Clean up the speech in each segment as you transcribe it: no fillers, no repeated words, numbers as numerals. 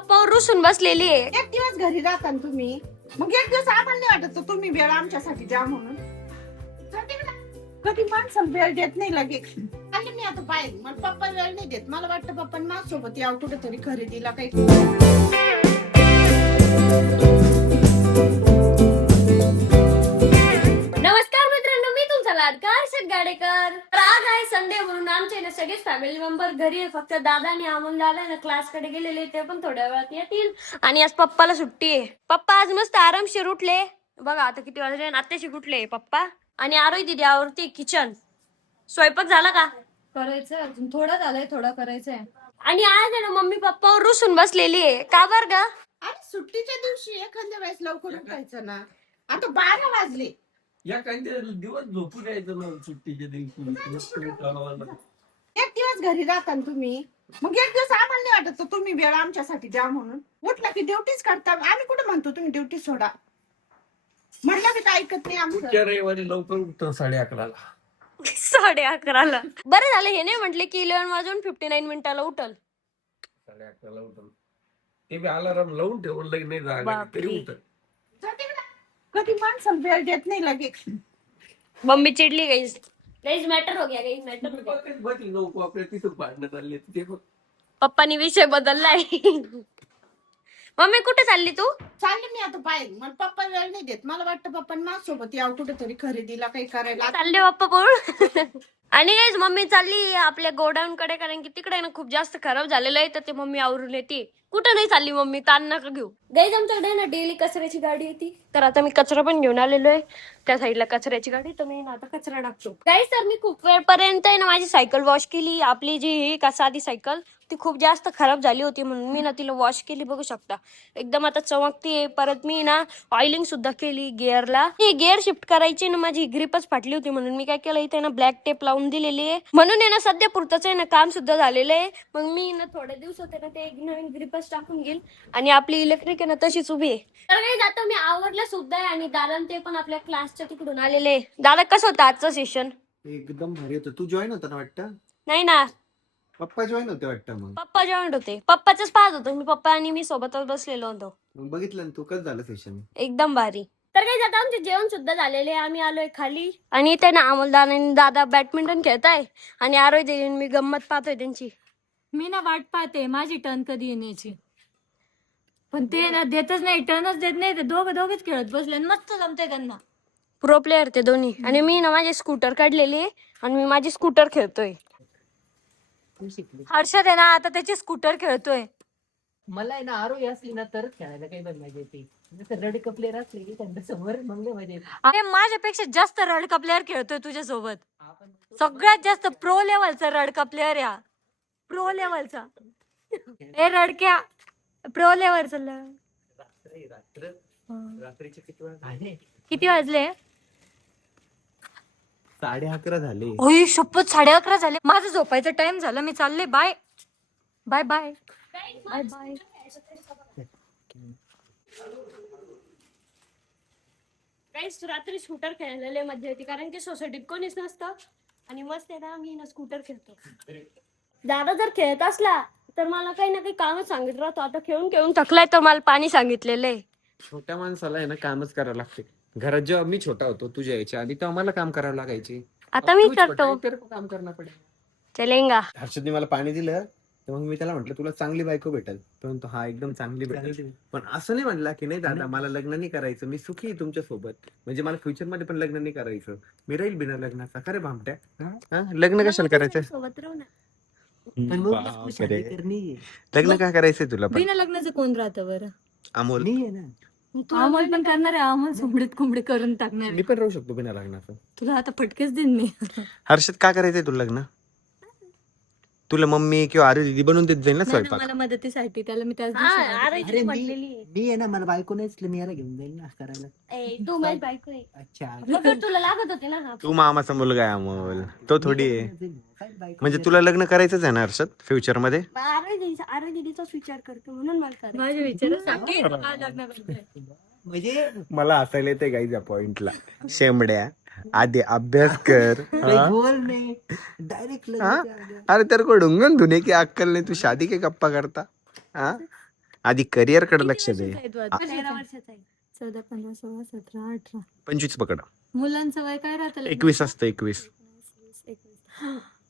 पप्पावर रुसून बसलेली आहे. एक दिवस घरी राहता ना तुम्ही, मग एक दिवस आम्हाला नाही वाटत का तुम्ही वेळ आमच्यासाठी द्या म्हणून? जाते का? कधी माणसाला वेळ देत नाही लगेच. आले मी आता बाहेर, मला पप्पा वेळ नाही देत. मला वाटतं पप्पा माझ्यासोबत यावं कुठेतरी खरेदीला काही. नमस्कार मित्रांनो, मी तुमचा लाडका हर्षद गाडेकर. तर आज आहे संडे म्हणून आमचे ना सगळेच फॅमिली मेंबर घरी आहे. फक्त दादा आणि अमोल दादा ना क्लासकडे गेलेले, ते पण थोड्या वेळात येतील. आणि आज पप्पाला सुट्टी आहे. पप्पा आज मस्त आरामशीर उठले. बघा आता किती वाजले, आत्ताशी उठले पप्पा. आणि आरोही दिदी आवरती किचन. स्वयंपाक झाला का? करायचंय अजून, थोडं झालंय, थोडं करायचंय. आणि आज आहे ना मम्मी पप्पावर रुसून बसलेली आहे. का बर ग? आणि सुट्टीच्या दिवशी एखाद्या वेळेस लवकर उठायचं ना. आता 12 वाजले. या काही दिवस झोपून यायचं ना सुट्टीच्या दिवशी. एक दिवस घरी राहता ना तुम्ही, मग एक दिवस आम्हाला नाही वाटत का तुम्ही वेळ आमच्यासाठी द्या म्हणून? उठला की ड्युटीच करता. आम्ही कुठे म्हणतो तुम्ही ड्युटी सोडा? म्हटलं की काय ऐकत नाही आमचं. पुढच्या रविवारी लवकर उठतो 11:30ला. 11:30ला. बरं झालं हे नाही म्हटले की 11:59 उठल. 11:30ला उठल. ते बी अलाराम लावून ठेवून लगे नाही जागा तरी उठत. जाते का? कधी माणसाला वेळ देत नाही लगेच. मम्मी चिडली गाईज. गाईज मॅटर हो गया, गाईज मॅटर हो गया. बघितलं नको आपल्या तिथं भांडणं चालले ते बघ. पप्पानी विषय बदललाय. मम्मी कुठे चालली तू? चालले मी आता बाहेर, मला पप्पा वेळ नाही देत. मला वाटतं पप्पा माझ्यासोबत यावं कुठेतरी खरेदीला काही करायला. चालले पप्पा पळून. आणि गाईज मम्मी चालली आपल्या गोडाऊन कडे, कारण की तिकडे ना खूप जास्त खराब झालेलं आहे, तर ते मम्मी आवरून येते. कुठं नाही चालली मम्मी, ताण नका घेऊ. गाईज आमच्याकडे ना डेली कचऱ्याची गाडी येते, तर आता मी कचरा पण घेऊन आलेलो आहे. त्या साईडला कचऱ्याची गाडी, तर मी ना आता कचरा टाकतो. गाईज तर मी खूप वेळपर्यंत आहे ना माझी सायकल वॉश केली. आपली जी ही का साधी सायकल ती खूप जास्त खराब झाली होती, म्हणून मी ना तिला वॉश केली. बघू शकता एकदम आता चमकते. परत मी ना ऑइलिंग सुद्धा केली गिअरला. गिअर शिफ्ट करायची ना माझी ग्रिपच फाटली होती, म्हणून मी काय केलं इथे ना ब्लॅक टेप लावून दिलेली आहे. म्हणून आहे ना सध्या पुरतच आहे ना काम सुद्धा झालेलं आहे. मग मी ना थोड्या दिवसात आहे ना ते एक नवीन ग्रिपच टाकून घेईल. आणि आपली इलेक्ट्रिक आहे ना तशीच उभी आहे. तर काही जातो मी आवरलं सुद्धा आहे. आणि दादा ते पण आपल्या क्लासच्या तिकडून आलेले. दादा कसं होतं आजचं सेशन? एकदम भारी होतं. तू जॉईन होता ना वाटतं? नाही ना, पप्पा जॉईन होते वाटतं. मग पप्पा जॉईंट होते. पप्पाच पाहत होतो मी. पप्पा आणि मी सोबतच बसलेलो होतो. मग बघितलं ना तू, कसं झालं सेशन? एकदम भारी. तर काही आता आमचे जेवण सुद्धा झालेले. आम्ही आलोय खाली. आणि इथे ना अमोलदान आणि दादा बॅडमिंटन खेळताय. आणि आरोय दे मी गंमत पाहतोय त्यांची. मी ना वाट पाहते माझी टर्न कधी येण्याची, पण ते ना देतच नाही, टर्नच देत नाही. ते दोघेच खेळत बसले, मस्त जमते त्यांना. प्रो प्लेअर ते दोन्ही. आणि मी ना माझे स्कूटर काढलेले आणि मी माझी स्कूटर खेळतोय. हर्षद आहे ना आता त्याची स्कूटर खेळतोय. मला आहे ना आरोही असली ना तरच खेळायला काही पण मजा येते. जसं रड प्लेअर असले की त्यांच्या समोर मग लय मजा येते. अरे माझ्यापेक्षा जास्त रडका प्लेअर खेळतोय तुझ्यासोबत. सगळ्यात जास्त प्रो लेवलचा रडका प्लेअर या. प्रो लेवलचा ए रडक्या, प्रो लेवलचा. रात्रीचे किती वाजले? किती वाजले? 11:30 झाले. ओय शपथ, 11:30 झाले. माझं झोपायचं टाइम झालं. मी चालले. Bye bye bye bye bye. काहीच रात्री स्कूटर खेळलेले मजा येते, कारण की सोसायटीत कोणीच नसतं. आणि मस्त आहे ना मी ना स्कूटर खेळतो. दादा जर खेळत असला तर मला काही ना काही कामच सांगितलं राहतो. आता खेळून खेळून थकलाय तर मला पाणी सांगितलेलं आहे. छोट्या माणसाला आहे ना कामच करावं लागते. घरात जेव्हा मी छोटा होतो तुझ्या यायच्या आधी, तेव्हा मला काम करावं लागायचे. आता मी तू छोटा करतो. आहे, तेरे को काम करना पडेल. चलेंगा. हर्षदने मला पाणी दिलं, तर मग मी त्याला म्हटलं तुला चांगली बायको भेटेल. परंतु हा एकदम चांगली भेटेल. पण असं नाही म्हणला की नाही दादा मला लग्न नाही करायचं, मी सुखी आहे तुमच्या सोबत, म्हणजे मला फ्युचर मध्ये पण लग्न नाही करायचं, मी राहील बिना लग्नाचा. खरे भामट्या, हा? लग्न कशाला करायचं? सोबत राहू ना. पण मग बापरे. शादी करणी आहे. लग्न काय करायचंय तुला पण? बिना लग्नाचं कोण राहतं बरं? अमोल, नाही आहे ना. अमोल पण करणार आहे. अमोल सुमडीत कुंबडी करून टाकणार आहे. मी पण राहू शकतो बिना लग्नाचं. तुला आता फटकेच देईन मी. हर्षद का करायचंय तुला लग्न? तुला मम्मी किंवा आरू दीदी बनवून देत जाईल ना नाही ना, स्वयंपाक. मला मदतीसाठी त्याला मी त्याच हा, दिवशी अरे सांगितलं. अरे म्हटलेली. मी आहे ना, मला बायको नाहीच, मी याला घेऊन जाईल ना करायला. ए, तू माझी बायको आहे. अच्छा. मग तर तुला लागत होते ना. हा. तू मामाचा मुलगा आहे अमोल, तो थोडी आहे. काय बायको म्हणजे तुला लग्न करायचंच आहे ना हर्षद फ्युचर मध्ये? आरोग्य दिदीचाच विचार करतो म्हणून मला करायचं. माझे विचार सांगे का लग्न करतोय. म्हणजे मला असायला येते गाईज या पॉइंटला. शेमड्या आधी अभ्यास कर. काही बोल नाही डायरेक्ट हाँ? अरे तेरे को ढूंगन धुने की अक्कल नहीं, तू शादी के गप्पा करता? हाँ? आधी करिअर कडे लक्ष दे. 14, 15, 16, 17, 18. 25 पकड. मुलांचं वय काय राहतं? 21 असतं 21.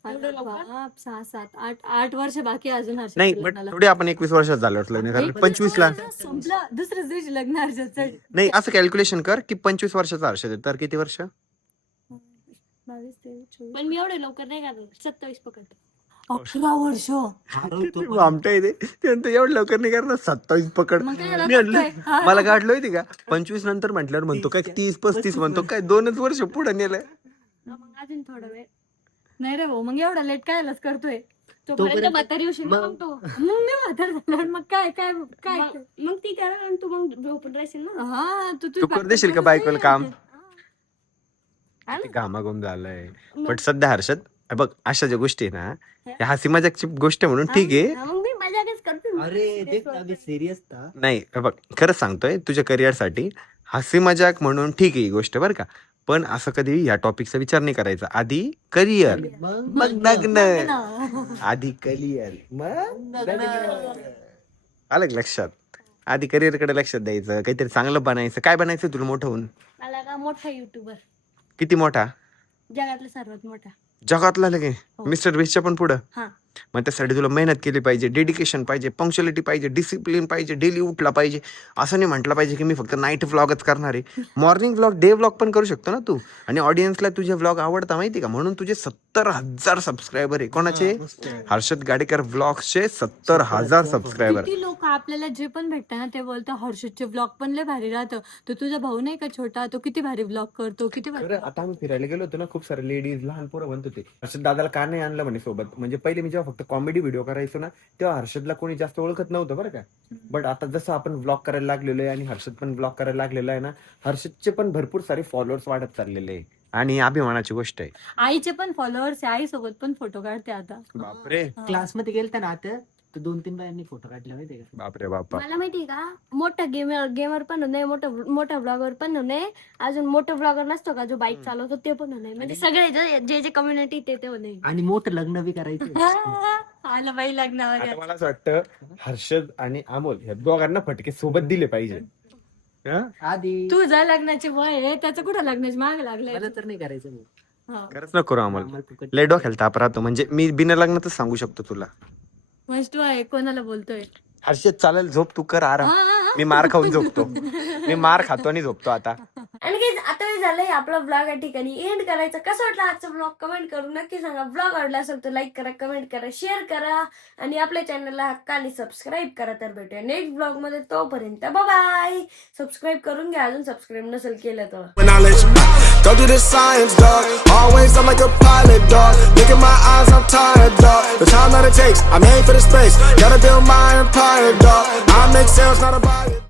6, 7, 8 वर्ष बाकी आहे अजून हर्षदच्या नाही बट लग्नाला. थोडी आपण 21 वर्षात झालो लग्न कारण 25 ला संपलं दुसऱ्याच दिवशी लग्न हर्षदचं. नाही असं कॅल्क्युलेशन कर की 25 वर्षाचा हर्षद आहे तर किती वर्ष 22, 23, 24. पण मी एवढे लवकर नाही करत. 27 पकड. 11 वर्ष. आमच्या इथे त्यानंतर एवढं लवकर नाही करणार 27 पकड. मग काय मी म्हणलं, करतोय? मला गाठलं होती का 25 नंतर म्हटल्यावर म्हणतो काय 30-35 म्हणतो काय 2च वर्ष पुढे नेलंय. मग अजून थोडा वेळ. नाही रे भाऊ, मग एवढा लेट कायलाच करतोय? तोपर्यंत म्हातारी होशील ना मग तू. मग मी म्हातार झाल्यावर मग काय काय काय मग ती करा आणि तू मग झोपून राहशील ना. हा तू कर देशील का बायकोला काम? घामाघूम झालंय बट सध्या हर्षद हे बघ अशा ज्या गोष्टी आहे ना या हसी मजाकची गोष्ट आहे म्हणून ठीक आहे. हा, मग मी मजाकच करते. अरे देख अभी सिरियस था. नाही हे बघ खरंच सांगतोय तुझ्या करिअर साठी हसी मजाक म्हणून ठीक आहे ही गोष्ट बरं का पण असं कधी या टॉपिकचा विचार नाही करायचा. आधी करिअर मग लग्न. आधी करिअर मग आलं का लक्षात. आधी करिअर कडे लक्ष द्यायचं काहीतरी चांगलं बनायचं. काय बनायचं तुला मोठं होऊन? मला का मोठा युट्यूबर किती मोठा? जगातला सर्वात मोठा. जगातला लगे हो. मिस्टर बीसच्या पण पुढं. हा. मग त्यासाठी तुला मेहनत केली पाहिजे डेडिकेशन पाहिजे पंक्च्युअलिटी पाहिजे डिसिप्लिन पाहिजे डेली उठला पाहिजे. असं नाही म्हटलं पाहिजे की मी फक्त नाईट व्लॉगच करणार आहे. मॉर्निंग व्लॉग डे व्लॉग पण करू शकतो ना तू. आणि ऑडियन्सला तुझे व्लॉग आवडता माहिती का म्हणून तुझे 70,000 सबस्क्रायबर आहे. कोणाचे? हर्षद गाडेकर व्लॉग्सचे 70,000 सबस्क्रायबर. किती लोक आपल्याला जे पण भेटतात ना ते बोलतात हर्षदचे व्लॉग पण लय भारी राहतं. तो तुझा भाऊ नाही का छोटा तो किती भारी व्लॉग करतो किती भारी. खरं आता आम्ही फिरायला गेलो होतो ना खूप सारे लेडीज लहान पोरं म्हणत होते हर्षद दादाला का नाही आणलं म्हणे सोबत. म्हणजे पहिले मी जेव्हा फक्त कॉमेडी व्हिडिओ करायचो ना तेव्हा हर्षदला कोणी जास्त ओळखत नव्हतं बरं का. बट आता जसं आपण व्लॉग करायला लागलेलो आहे आणि हर्षद पण व्लॉग करायला लागलेला आहे ना हर्षदचे पण भरपूर सारे फॉलोअर्स वाढत चाललेले आहे आणि अभिमानाची गोष्ट आहे. आईचे पण फॉलोअर्स आहे आई सोबत पण फोटो काढते आता. बापरे क्लास मध्ये गेलता ना आता तर 2-3 बायांनी फोटो काढले माहितीये का. बापरे बापा. मला माहितीये का मोठा गेमर पण होणे मोठा ब्लॉगर पण होणे अजून मोठा ब्लॉगर नसतो का जो बाईक चालवतो ते पण होणे म्हणजे सगळे जे जे कम्युनिटी ते होणे. आणि मोठं लग्न बी करायचं. आलं बाई लग्नावर. आता मला असं वाटतं हर्षद आणि अमोल ह्या दोघांना फटके सोबत दिले पाहिजे. हं? आधी तुझं लग्नाचे वय आहे त्याचं कुठं लग्नाची माग लागले. मला तर नाही करायचं मग. हा. खरंच नको करू अमोल. आम्हाला फुकट. लय डोक्याला ताप राहतो म्हणजे मी बिना लग्नातच सांगू शकतो तुला. मस्त आहे कोणाला बोलतोय. हर्षद चालेल झोप तू कर आराम. हा, हा, हा. मी मार खाऊन झोपतो. मी मार खातो आणि झोपतो आता. आणि काही आता हे झालंय आपला ब्लॉग या ठिकाणी एंड करायचा. कसं वाटलं आजचा ब्लॉग कमेंट करून नक्की सांगा. ब्लॉग आवडला असेल तर लाईक करा कमेंट करा शेअर करा आणि आपल्या चॅनलला हक्काने सबस्क्राईब करा. तर भेटूया नेक्स्ट ब्लॉग मध्ये तोपर्यंत बाय. सबस्क्राईब करून घ्या अजून सबस्क्राईब नसेल केलं तर. When I let you go do this science, dog. Always I'm like a pilot, dog. Look in my eyes, I'm tired, dog. The time that it takes, I made for the space. Gotta build my empire, dog. I make sales, not a buyer.